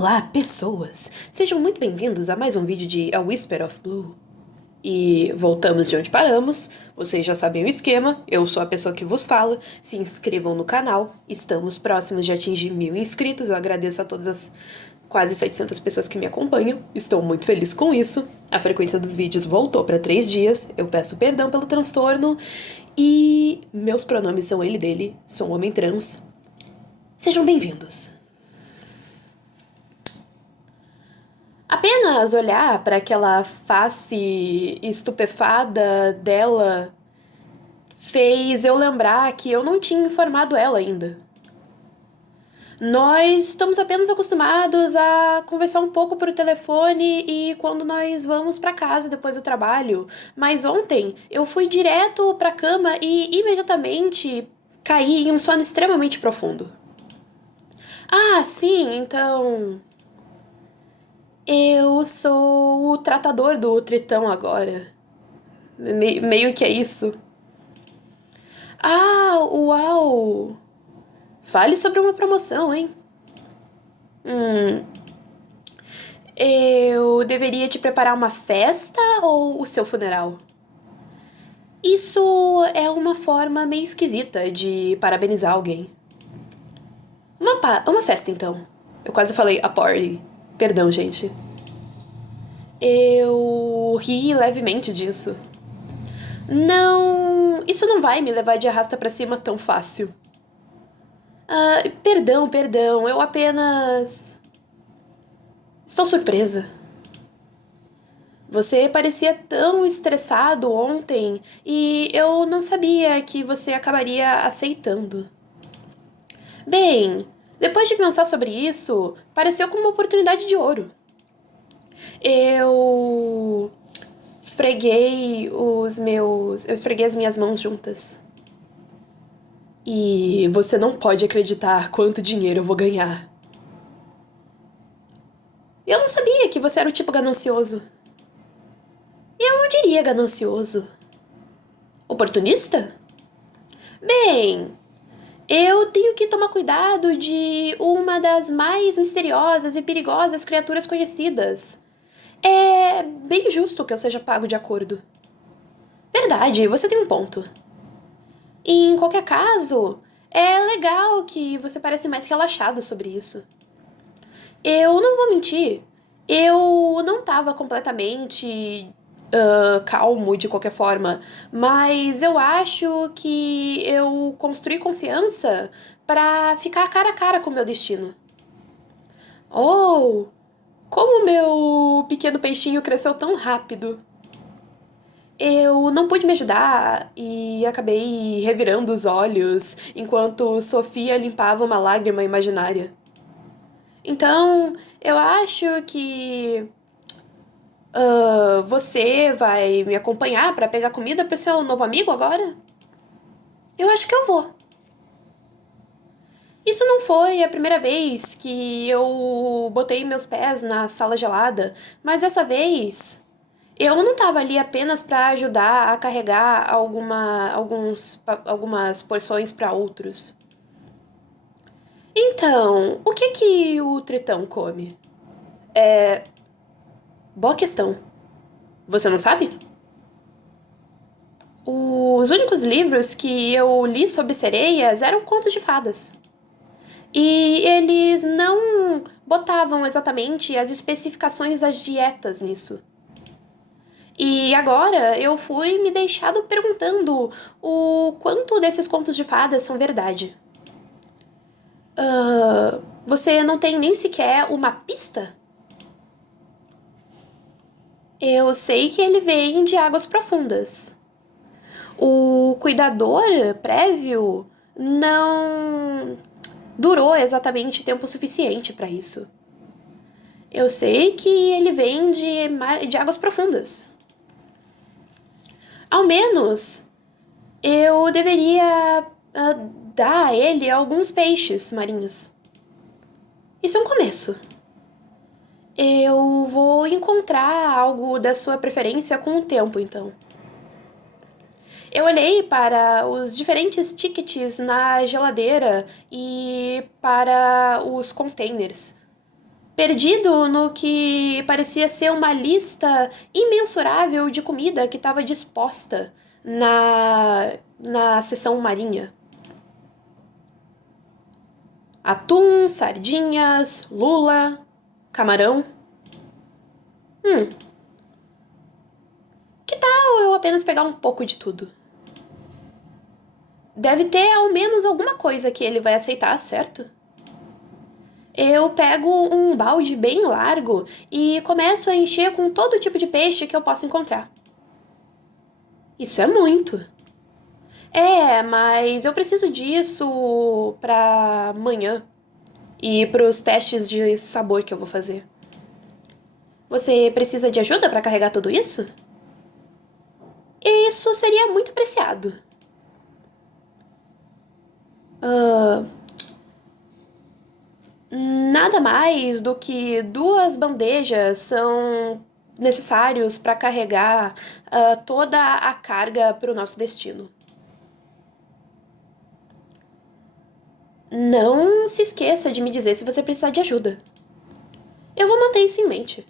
Olá, pessoas! Sejam muito bem-vindos a mais um vídeo de A Whisper of Blue. E voltamos de onde paramos, vocês já sabem o esquema, eu sou a pessoa que vos fala, se inscrevam no canal, estamos próximos de atingir 1000 inscritos, eu agradeço a todas as quase 700 pessoas que me acompanham, estou muito feliz com isso, a frequência dos vídeos voltou para 3 dias, eu peço perdão pelo transtorno, e meus pronomes são ele, dele, sou um homem trans. Sejam bem-vindos! Apenas olhar para aquela face estupefada dela fez eu lembrar que eu não tinha informado ela ainda. Nós estamos apenas acostumados a conversar um pouco por telefone e quando nós vamos para casa depois do trabalho, mas ontem eu fui direto para a cama e imediatamente caí em um sono extremamente profundo. Ah, sim, então eu sou o tratador do Tritão agora. Meio que é isso. Ah, uau! Fale sobre uma promoção, hein? Eu deveria te preparar uma festa ou o seu funeral? Isso é uma forma meio esquisita de parabenizar alguém. Uma festa, então. Eu quase falei a party. Perdão, gente. Eu ri levemente disso. Não, isso não vai me levar de arrasta pra cima tão fácil. Ah, perdão, eu apenas estou surpresa. Você parecia tão estressado ontem e eu não sabia que você acabaria aceitando. Bem, depois de pensar sobre isso, pareceu como uma oportunidade de ouro. Eu Eu esfreguei as minhas mãos juntas. E você não pode acreditar quanto dinheiro eu vou ganhar. Eu não sabia que você era o tipo ganancioso. Eu não diria ganancioso. Oportunista? Bem, eu tenho que tomar cuidado de uma das mais misteriosas e perigosas criaturas conhecidas. É bem justo que eu seja pago de acordo. Verdade, você tem um ponto. Em qualquer caso, é legal que você parece mais relaxado sobre isso. Eu não vou mentir, eu não tava completamente calmo de qualquer forma, mas eu acho que eu construí confiança pra ficar cara a cara com o meu destino. Oh, como meu pequeno peixinho cresceu tão rápido. Eu não pude me ajudar e acabei revirando os olhos enquanto Sofia limpava uma lágrima imaginária. Então, eu acho que você vai me acompanhar pra pegar comida pro seu novo amigo agora? Eu acho que eu vou. Isso não foi a primeira vez que eu botei meus pés na sala gelada, mas dessa vez eu não tava ali apenas pra ajudar a carregar algumas porções pra outros. Então, o que o Tritão come? Boa questão. Você não sabe? Os únicos livros que eu li sobre sereias eram contos de fadas. E eles não botavam exatamente as especificações das dietas nisso. E agora eu fui me deixado perguntando o quanto desses contos de fadas são verdade. Você não tem nem sequer uma pista? Eu sei que ele vem de águas profundas. O cuidador prévio não durou exatamente tempo suficiente para isso. Eu sei que ele vem de águas profundas. Ao menos eu deveria dar a ele alguns peixes marinhos. Isso é um começo. Eu vou encontrar algo da sua preferência com o tempo, então. Eu olhei para os diferentes tickets na geladeira e para os containers. perdido no que parecia ser uma lista imensurável de comida que estava disposta na seção marinha. Atum, sardinhas, lula, camarão. Que tal eu apenas pegar um pouco de tudo? Deve ter ao menos alguma coisa que ele vai aceitar, certo? Eu pego um balde bem largo e começo a encher com todo tipo de peixe que eu possa encontrar. Isso é muito. Mas eu preciso disso pra amanhã e pros testes de sabor que eu vou fazer. Você precisa de ajuda pra carregar tudo isso? Isso seria muito apreciado. Nada mais do que 2 bandejas são necessários para carregar toda a carga para o nosso destino. Não se esqueça de me dizer se você precisar de ajuda. Eu vou manter isso em mente.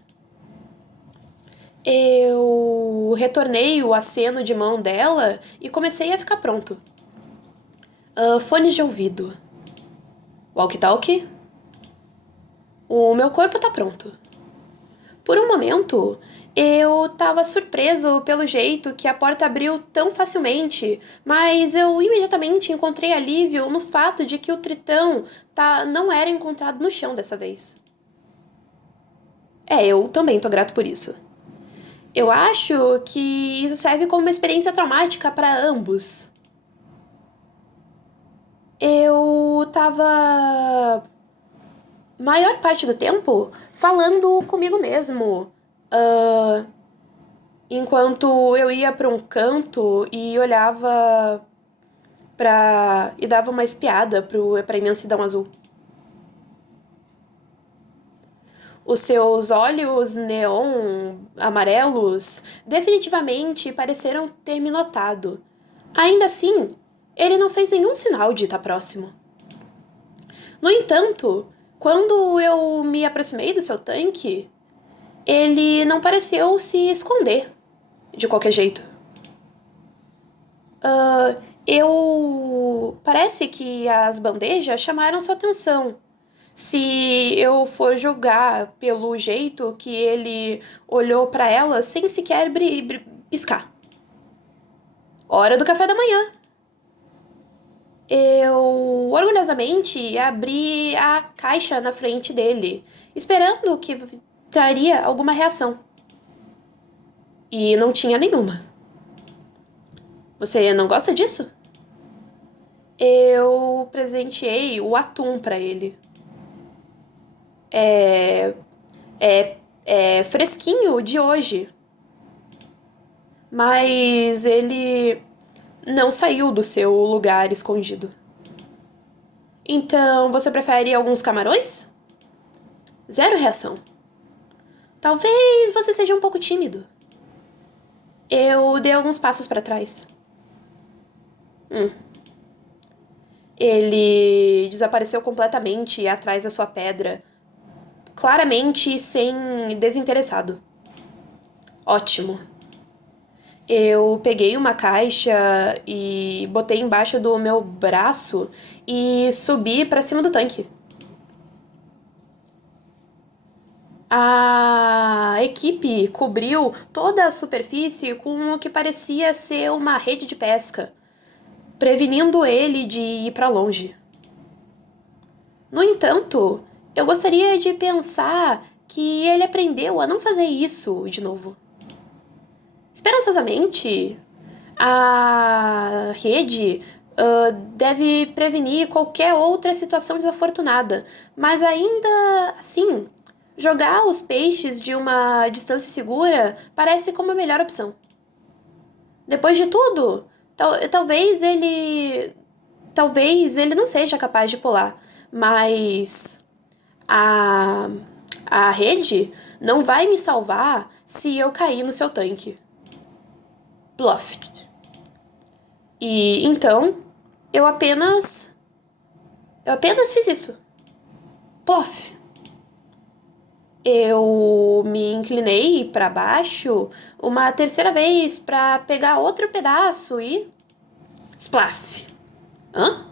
Eu retornei o aceno de mão dela e comecei a ficar pronto. Fones de ouvido. Walkie-talkie. O meu corpo tá pronto. Por um momento, eu tava surpreso pelo jeito que a porta abriu tão facilmente, mas eu imediatamente encontrei alívio no fato de que o tritão não era encontrado no chão dessa vez. Eu também tô grato por isso. Eu acho que isso serve como uma experiência traumática para ambos. Eu tava maior parte do tempo falando comigo mesmo. Enquanto eu ia para um canto e olhava e dava uma espiada pra imensidão azul. Os seus olhos neon amarelos definitivamente pareceram ter me notado. Ainda assim, ele não fez nenhum sinal de estar próximo. No entanto, quando eu me aproximei do seu tanque, ele não pareceu se esconder de qualquer jeito. Parece que as bandejas chamaram sua atenção. Se eu for julgar pelo jeito que ele olhou pra ela sem sequer piscar. Hora do café da manhã. Eu orgulhosamente abri a caixa na frente dele, esperando que traria alguma reação. E não tinha nenhuma. Você não gosta disso? Eu presenteei o atum pra ele. É fresquinho de hoje. Mas ele não saiu do seu lugar escondido. Então, você prefere alguns camarões? Zero reação. Talvez você seja um pouco tímido. Eu dei alguns passos para trás. Ele desapareceu completamente atrás da sua pedra, claramente sem desinteressado. Ótimo. Eu peguei uma caixa e botei embaixo do meu braço e subi para cima do tanque. A equipe cobriu toda a superfície com o que parecia ser uma rede de pesca, prevenindo ele de ir para longe. No entanto, eu gostaria de pensar que ele aprendeu a não fazer isso de novo. Esperançosamente, a rede deve prevenir qualquer outra situação desafortunada, mas ainda assim, jogar os peixes de uma distância segura parece como a melhor opção. Depois de tudo, talvez ele não seja capaz de pular, mas a rede não vai me salvar se eu cair no seu tanque. Bluff. E então, eu apenas fiz isso. Bluff. Eu me inclinei para baixo uma terceira vez para pegar outro pedaço e. Splaf! Hã?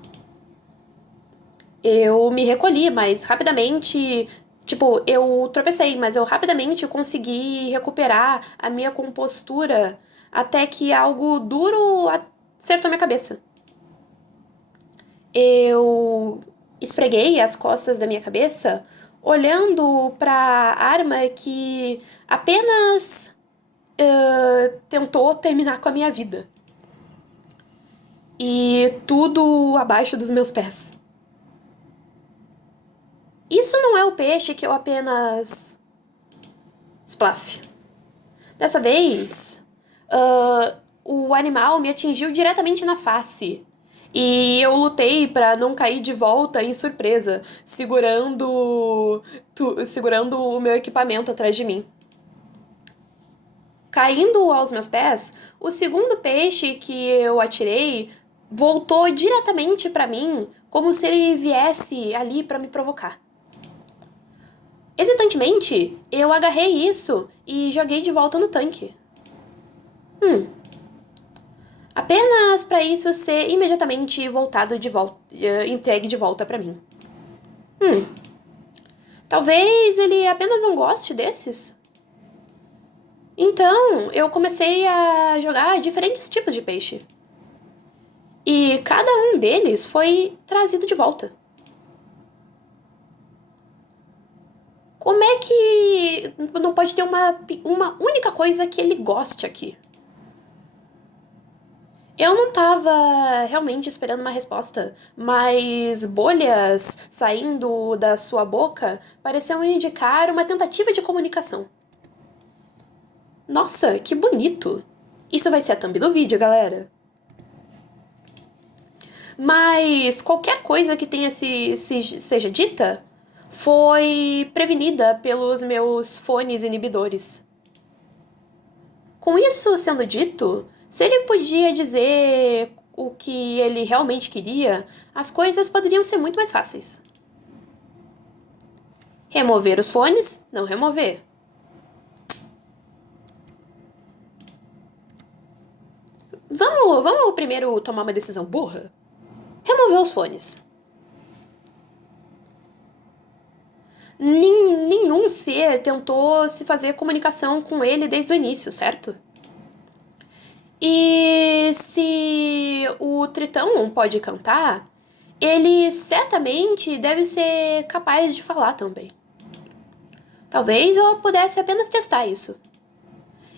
Eu me recolhi, mas rapidamente. Tipo, eu tropecei, mas eu rapidamente consegui recuperar a minha compostura até que algo duro acertou minha cabeça. Eu esfreguei as costas da minha cabeça, olhando para a arma que apenas tentou terminar com a minha vida. E tudo abaixo dos meus pés. Isso não é o peixe que eu apenas. Splaf. Dessa vez, o animal me atingiu diretamente na face. E eu lutei para não cair de volta em surpresa, segurando o meu equipamento atrás de mim. Caindo aos meus pés, o segundo peixe que eu atirei voltou diretamente para mim, como se ele viesse ali para me provocar. Hesitantemente, eu agarrei isso e joguei de volta no tanque. Apenas para isso ser imediatamente voltado de volta, entregue de volta para mim. Talvez ele apenas não goste desses. Então, eu comecei a jogar diferentes tipos de peixe. E cada um deles foi trazido de volta. Como é que não pode ter uma única coisa que ele goste aqui? Eu não tava realmente esperando uma resposta, mas bolhas saindo da sua boca pareciam indicar uma tentativa de comunicação. Nossa, que bonito! Isso vai ser a thumb do vídeo, galera. Mas qualquer coisa que tenha seja dita foi prevenida pelos meus fones inibidores. Com isso sendo dito, se ele podia dizer o que ele realmente queria, as coisas poderiam ser muito mais fáceis. Remover os fones? Não remover. Vamos primeiro tomar uma decisão burra? Remover os fones. Nenhum ser tentou se fazer comunicação com ele desde o início, certo? E se o Tritão pode cantar, ele certamente deve ser capaz de falar também. Talvez eu pudesse apenas testar isso.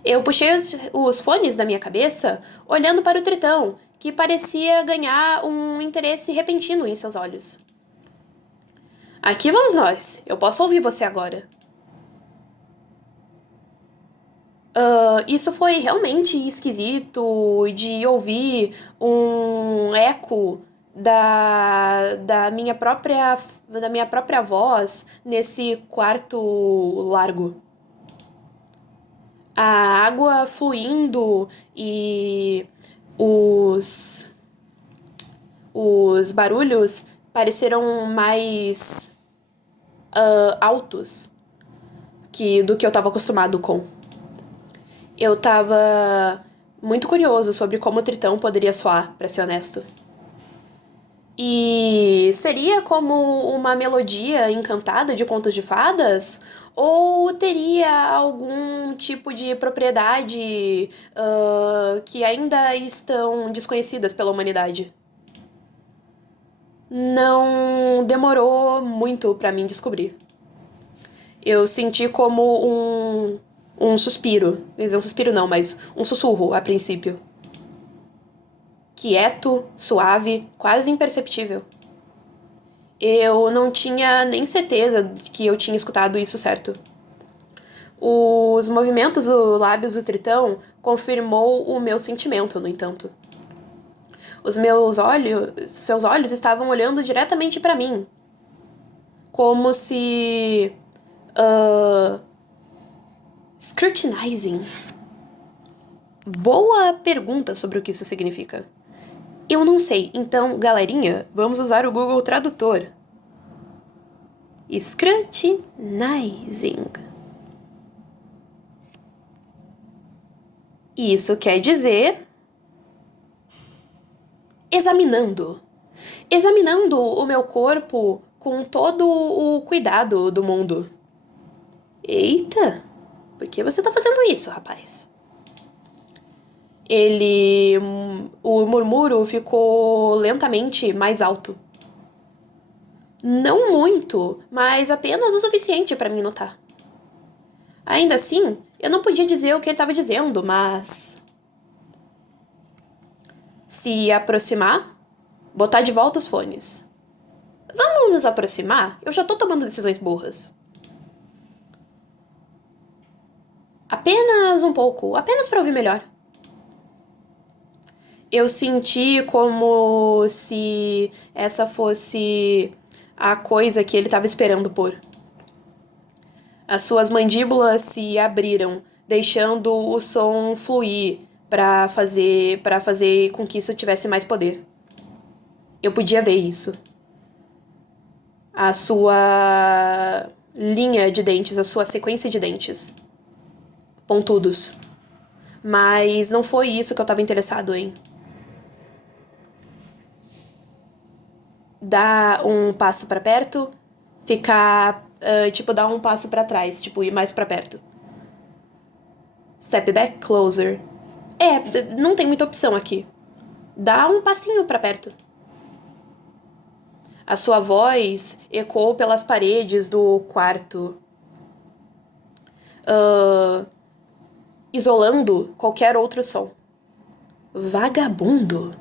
Eu puxei os fones da minha cabeça, olhando para o Tritão, que parecia ganhar um interesse repentino em seus olhos. Aqui vamos nós. Eu posso ouvir você agora. Isso foi realmente esquisito de ouvir um eco da minha própria voz nesse quarto largo. A água fluindo e os barulhos pareceram mais altos do que eu estava acostumado com. Eu tava muito curioso sobre como o Tritão poderia soar, pra ser honesto. E seria como uma melodia encantada de contos de fadas? Ou teria algum tipo de propriedade que ainda estão desconhecidas pela humanidade? Não demorou muito pra mim descobrir. Eu senti como um suspiro. Quer dizer, um suspiro não, mas um sussurro a princípio. Quieto, suave, quase imperceptível. Eu não tinha nem certeza de que eu tinha escutado isso certo. Os movimentos dos lábios do Tritão confirmou o meu sentimento, no entanto. Seus olhos estavam olhando diretamente para mim, como se scrutinizing. Boa pergunta sobre o que isso significa. Eu não sei, então, galerinha, vamos usar o Google Tradutor. Scrutinizing. Isso quer dizer examinando. Examinando o meu corpo com todo o cuidado do mundo. Eita, por que você tá fazendo isso, rapaz? O murmúrio ficou lentamente mais alto. Não muito, mas apenas o suficiente para mim notar. Ainda assim, eu não podia dizer o que ele estava dizendo, mas se aproximar, botar de volta os fones. Vamos nos aproximar? Eu já tô tomando decisões burras. Apenas um pouco, apenas para ouvir melhor. Eu senti como se essa fosse a coisa que ele estava esperando por. As suas mandíbulas se abriram, deixando o som fluir para fazer com que isso tivesse mais poder. Eu podia ver isso. A sua linha de dentes, a sua sequência de dentes. Pontudos. Mas não foi isso que eu estava interessado em. Dar um passo para perto, ficar, dar um passo para trás, ir mais para perto. Step back closer. Não tem muita opção aqui. Dá um passinho para perto. A sua voz ecoou pelas paredes do quarto, isolando qualquer outro som. Vagabundo.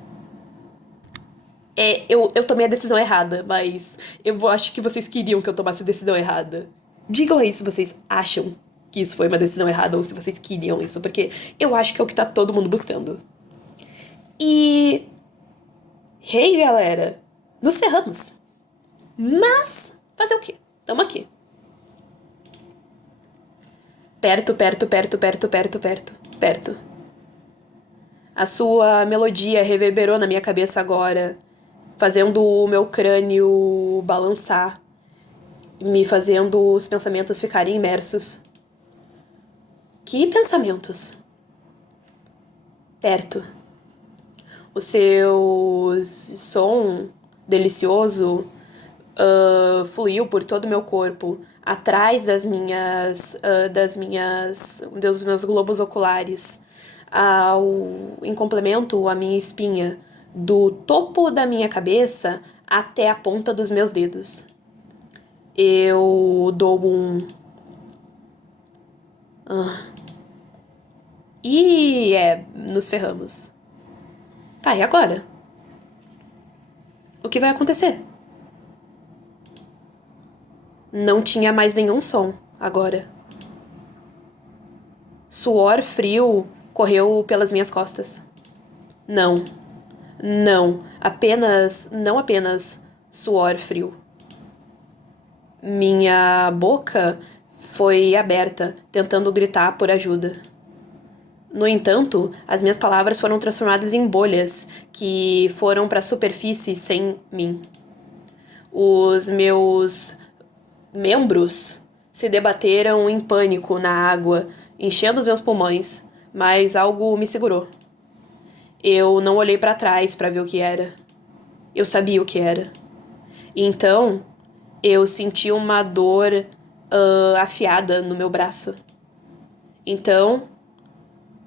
Eu tomei a decisão errada, mas eu acho que vocês queriam que eu tomasse a decisão errada. Digam aí se vocês acham que isso foi uma decisão errada ou se vocês queriam isso, porque eu acho que é o que tá todo mundo buscando. E... Hey, galera! Nos ferramos. Mas, fazer o quê? Tamo aqui. Perto, perto, perto, perto, perto, perto, perto. A sua melodia reverberou na minha cabeça agora, fazendo o meu crânio balançar, me fazendo os pensamentos ficarem imersos. Que pensamentos? Perto. O seu som delicioso fluiu por todo o meu corpo, atrás dos meus globos oculares, em complemento à minha espinha, do topo da minha cabeça até a ponta dos meus dedos. Eu dou um... nos ferramos. Tá, e agora? O que vai acontecer? Não tinha mais nenhum som, agora. Suor frio correu pelas minhas costas. Não. Não. Não apenas suor frio. Minha boca foi aberta, tentando gritar por ajuda. No entanto, as minhas palavras foram transformadas em bolhas que foram para a superfície sem mim. Os meus membros se debateram em pânico na água, enchendo os meus pulmões, mas algo me segurou. Eu não olhei para trás para ver o que era. Eu sabia o que era. Então, eu senti uma dor afiada no meu braço. Então,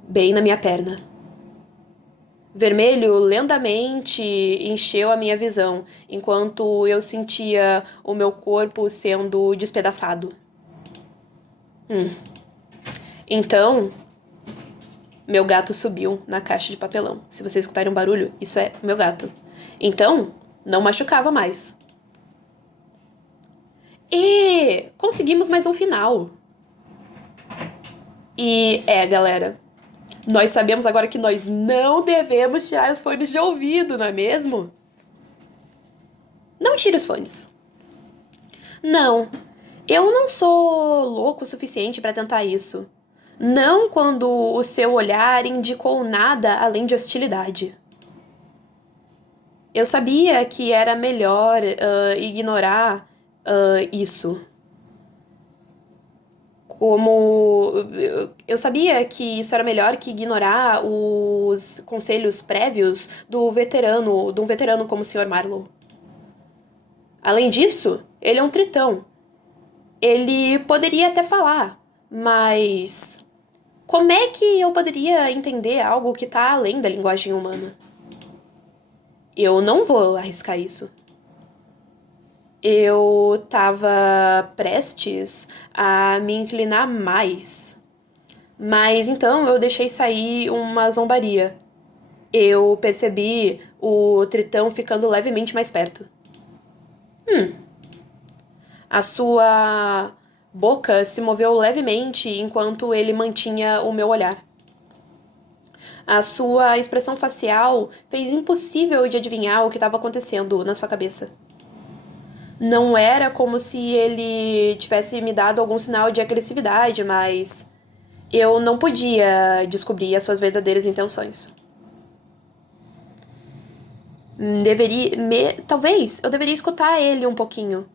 bem na minha perna. Vermelho lentamente encheu a minha visão, enquanto eu sentia o meu corpo sendo despedaçado. Então, meu gato subiu na caixa de papelão. Se vocês escutarem um barulho, isso é meu gato. Então, não machucava mais. E conseguimos mais um final. E galera, nós sabemos agora que nós não devemos tirar os fones de ouvido, não é mesmo? Não tire os fones. Não, eu não sou louco o suficiente para tentar isso. Não quando o seu olhar indicou nada além de hostilidade. Eu sabia que era melhor ignorar isso. Como eu sabia que isso era melhor que ignorar os conselhos prévios de um veterano como o Sr. Marlowe. Além disso, ele é um tritão. Ele poderia até falar, mas como é que eu poderia entender algo que está além da linguagem humana? Eu não vou arriscar isso. Eu estava prestes a me inclinar mais. Mas então eu deixei sair uma zombaria. Eu percebi o tritão ficando levemente mais perto. A sua boca se moveu levemente enquanto ele mantinha o meu olhar. A sua expressão facial fez impossível de adivinhar o que estava acontecendo na sua cabeça. Não era como se ele tivesse me dado algum sinal de agressividade, mas eu não podia descobrir as suas verdadeiras intenções. Talvez eu deveria escutar ele um pouquinho.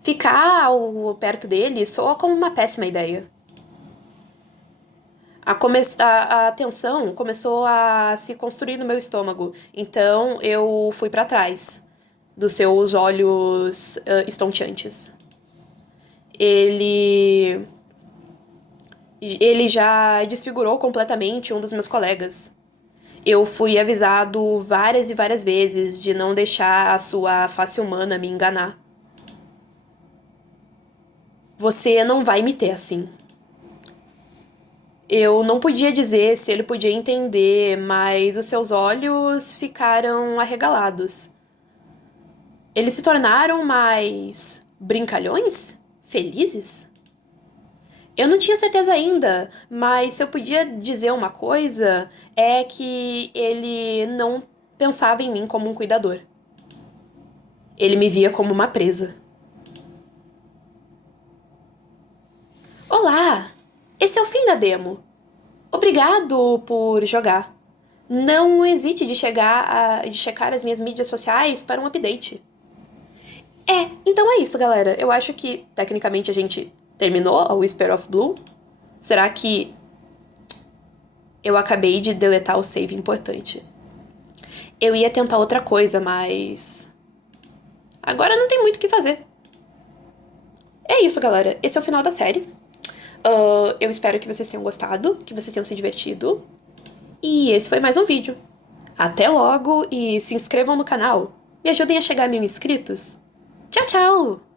Ficar perto dele soa como uma péssima ideia. A tensão começou a se construir no meu estômago, então eu fui para trás dos seus olhos estonteantes. Ele. Ele já desfigurou completamente um dos meus colegas. Eu fui avisado várias e várias vezes de não deixar a sua face humana me enganar. Você não vai me ter assim. Eu não podia dizer se ele podia entender, mas os seus olhos ficaram arregalados. Eles se tornaram mais brincalhões? Felizes? Eu não tinha certeza ainda, mas se eu podia dizer uma coisa, é que ele não pensava em mim como um cuidador. Ele me via como uma presa. Olá! Esse é o fim da demo. Obrigado por jogar. Não hesite de checar as minhas mídias sociais para um update. Então é isso, galera. Eu acho que, tecnicamente, a gente terminou a Whisper of Blue. Será que eu acabei de deletar o save importante? Eu ia tentar outra coisa, mas agora não tem muito o que fazer. É isso, galera. Esse é o final da série. Eu espero que vocês tenham gostado, que vocês tenham se divertido. E esse foi mais um vídeo. Até logo e se inscrevam no canal. Me ajudem a chegar a 1000 inscritos. Tchau, tchau!